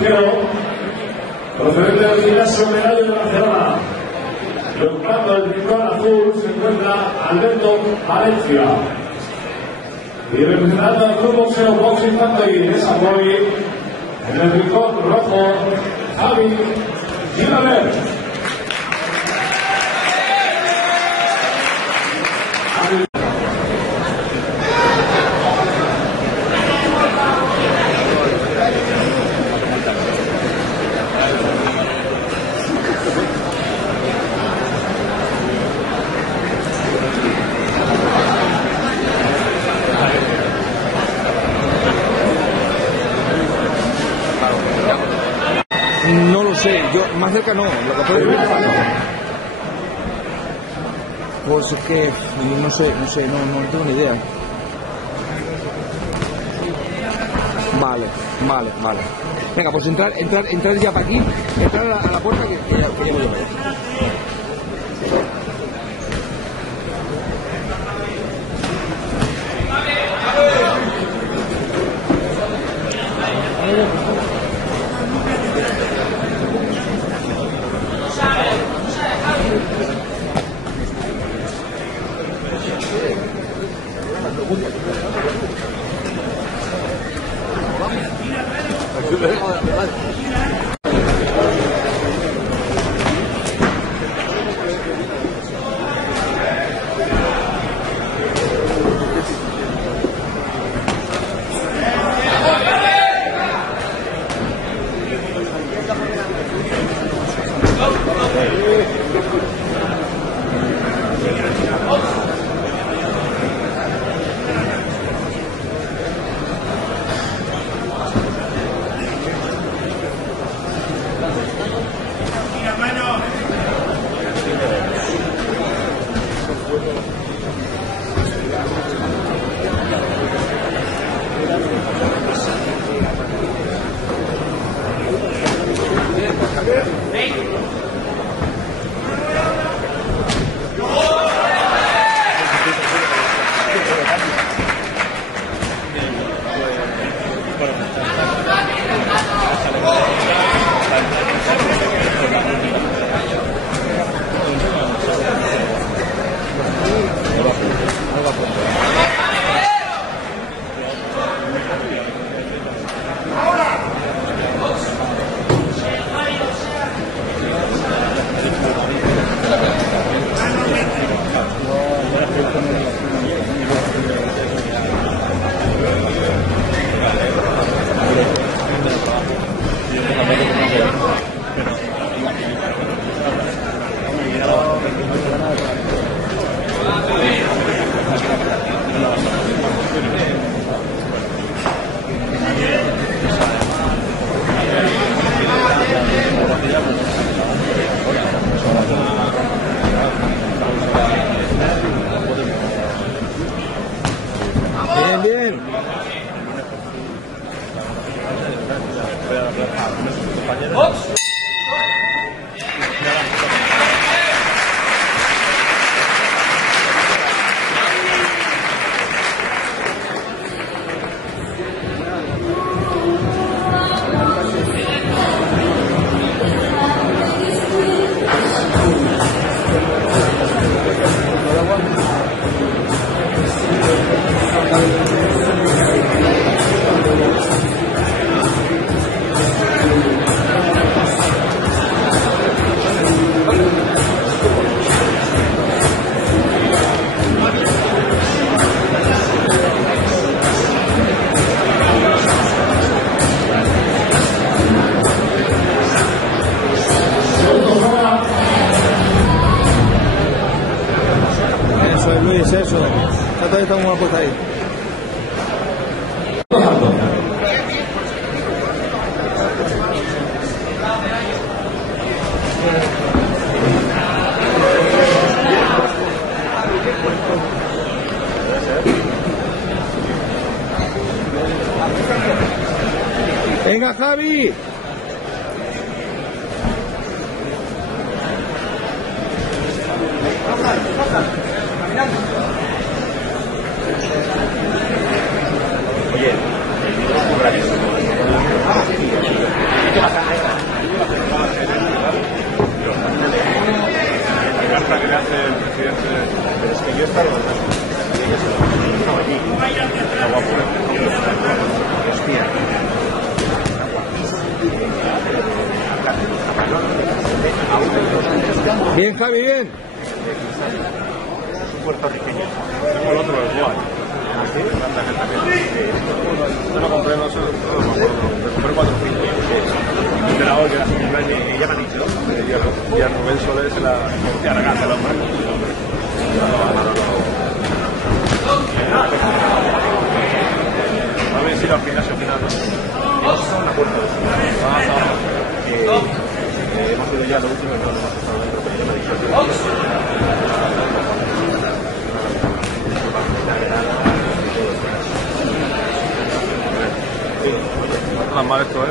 Izquierdo, procedente del gimnasio Medallo de Barcelona. Y ocupando el rincón azul se encuentra Alberto Valencia. Y representando al Club Boxeo Boxing Factory de San Boi, en el rincón rojo, Javi Gilaber. No lo sé, yo más cerca no, lo que puedo ver. Pues es que no sé, no tengo ni idea. Vale. Venga, pues entrar ya para aquí, entrar a la puerta que ya voy a ver. Bien. Luis, eso. Todavía estamos una puesta ahí. Venga, Javi. Oye, entrevista que le hace el presidente del Esquillesta, lo allí. Está guapo, hostia. Bien, Javi, bien. Puertorriqueño. Tengo el otro, el igual. Yo lo compré, no sé, lo compré 4 o 5. Y de la olla, y ya me han dicho, y a Rubén Soler se la regala el hombre. A ver si al gimnasio final, ¿no? Una puerta. Hemos ido ya a lo último y no hemos estado dentro, pero ya me ha dicho. Más mal esto es.